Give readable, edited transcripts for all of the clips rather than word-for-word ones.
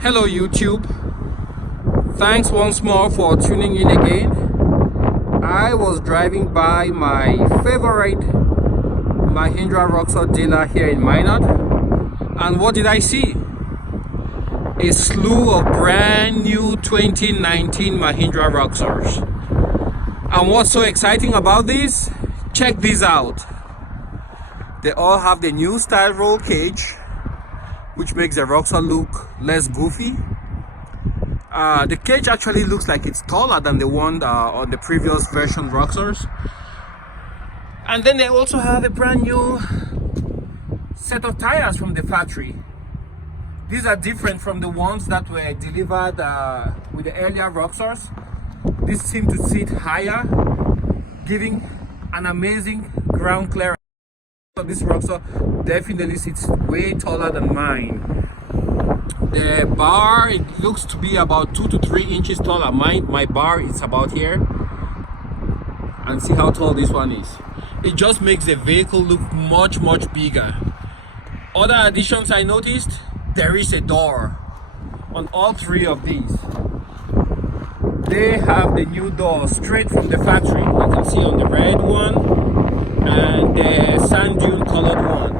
Hello YouTube, thanks once more for tuning in again. I was driving by my favorite Mahindra Roxor dealer here in Minot, and what did I see? A slew of brand new 2019 Mahindra Roxors. And what's so exciting about this? Check these out. They all have the new style roll cage, which makes the Roxor look less goofy. The cage actually looks like it's taller than the one on the previous version Roxors. And then they also have a brand new set of tires from the factory. These are different from the ones that were delivered with the earlier Roxors. These seem to sit higher, giving an amazing ground clearance. This Roxor definitely sits way taller than mine. The bar, it looks to be about 2 to 3 inches taller. My bar is about here. And see how tall this one is. It just makes the vehicle look much bigger. Other additions I noticed, there is a door on all three of these. They have the new door straight from the factory. You can see on the red one and the sand dune colored one.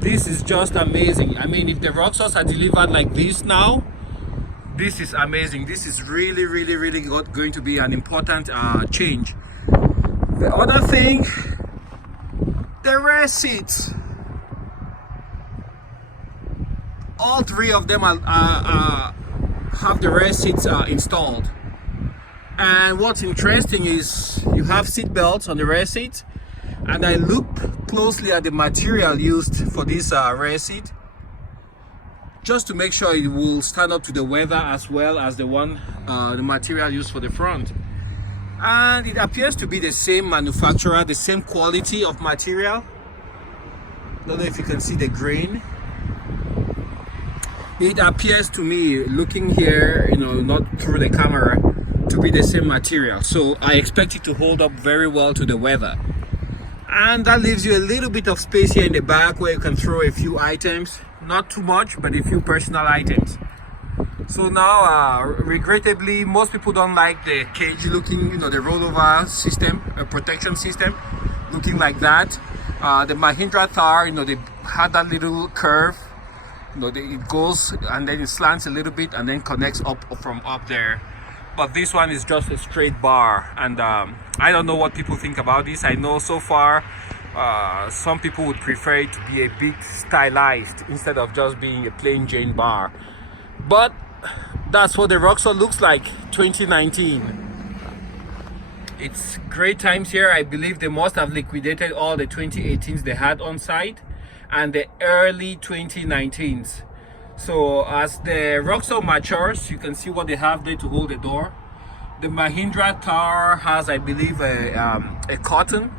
This is just amazing. I mean, if the Roxors are delivered like this now, this is amazing. This is really going to be an important change. The other thing, the rear seats. All three of them have the rear seats installed. And what's interesting is you have seat belts on the rear seat. And I looked closely at the material used for this rear seat, just to make sure it will stand up to the weather as well as the material used for the front. And it appears to be the same manufacturer, the same quality of material. Don't know if you can see the grain. It appears to me, looking here, not through the camera, to be the same material. So I expect it to hold up very well to the weather. And that leaves you a little bit of space here in the back where you can throw a few items. Not too much, but a few personal items. So now, regrettably, most people don't like the cage looking, the rollover system, a protection system, looking like that. The Mahindra Thar, they had that little curve. It goes and then it slants a little bit and then connects up from up there. But this one is just a straight bar, and I don't know what people think about this. I know so far some people would prefer it to be a bit stylized instead of just being a plain Jane bar. But that's what the Roxor looks like 2019. It's great times here. I believe they must have liquidated all the 2018s they had on site and the early 2019s. So as the Roxor matures, you can see what they have there to hold the door. The Mahindra Thar has, I believe, a cotton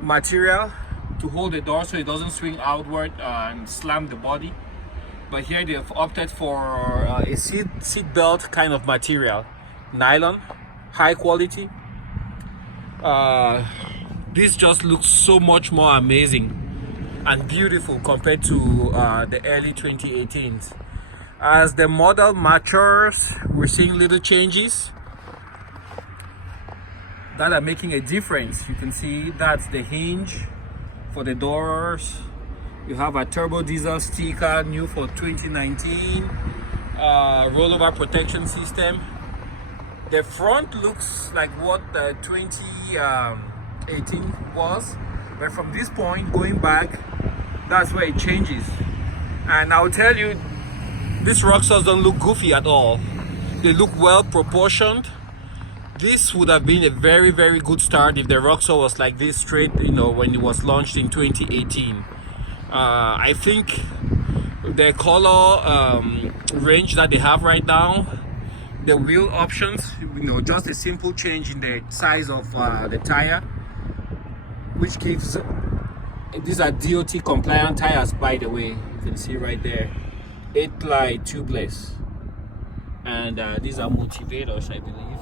material to hold the door so it doesn't swing outward and slam the body. But here they have opted for a seat belt kind of material, nylon, high quality. This just looks so much more amazing and beautiful compared to the early 2018s. As the model matures, we're seeing little changes that are making a difference. You can see that's the hinge for the doors. You have a turbo diesel sticker, new for 2019. Rollover protection system. The front looks like what the 2018 was, but from this point going back, that's where it changes. And I'll tell you, these Roxors don't look goofy at all. They look well proportioned. This would have been a very good start if the Roxor was like this straight, when it was launched in 2018. I think the color range that they have right now, the wheel options, just a simple change in the size of the tire, which gives, these are DOT compliant tires, by the way. You can see right there, 8-ply tubeless, and these are motivators, I believe.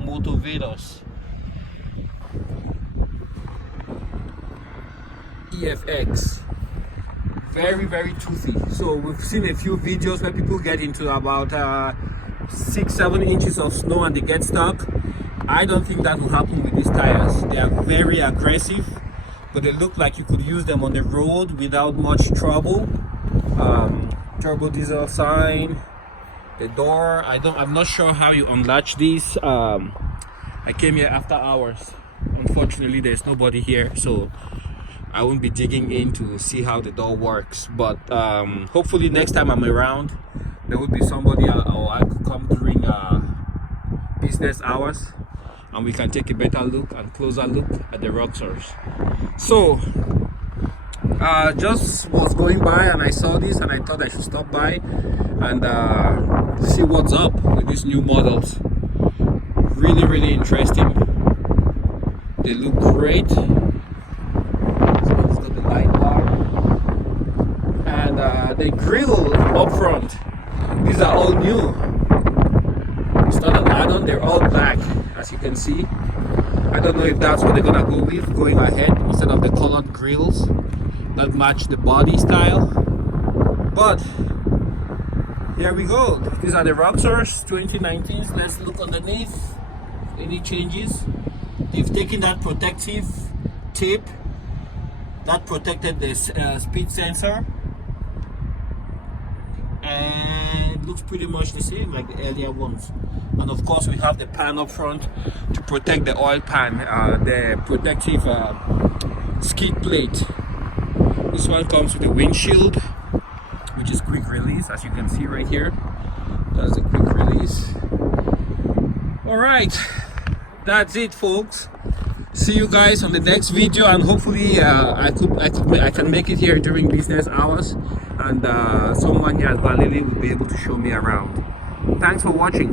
Motivators. EFX. very, very toothy. So we've seen a few videos where people get into about 6-7 inches of snow and they get stuck. I don't think that will happen with these tires. They are very aggressive, but they look like you could use them on the road without much trouble. Turbo diesel sign, the door. I'm not sure how you unlatch these. I came here after hours. Unfortunately, there's nobody here, so I won't be digging in to see how the door works. But hopefully next time I'm around, there will be somebody, or I could come during business hours, and we can take a better look and closer look at the Roxors. So just was going by and I saw this and I thought I should stop by and see what's up with these new models. Really, really interesting. They look great. So it's got the light bar and the grille up front. These are all new. It's not an add-on, they're all black, as you can see. I don't know if that's what they're gonna go with going ahead instead of the colored grills that match the body style. But here we go. These are the Roxors 2019s. Let's look underneath. Any changes? They've taken that protective tape that protected the speed sensor, and it looks pretty much the same like the earlier ones. And of course we have the pan up front to protect the oil pan, the protective skid plate. This one comes with a windshield, which is quick release, as you can see right here. That's the quick release. All right, that's it, folks. See you guys on the next video, and hopefully I can make it here during business hours, and someone here at Valili will be able to show me around. Thanks for watching.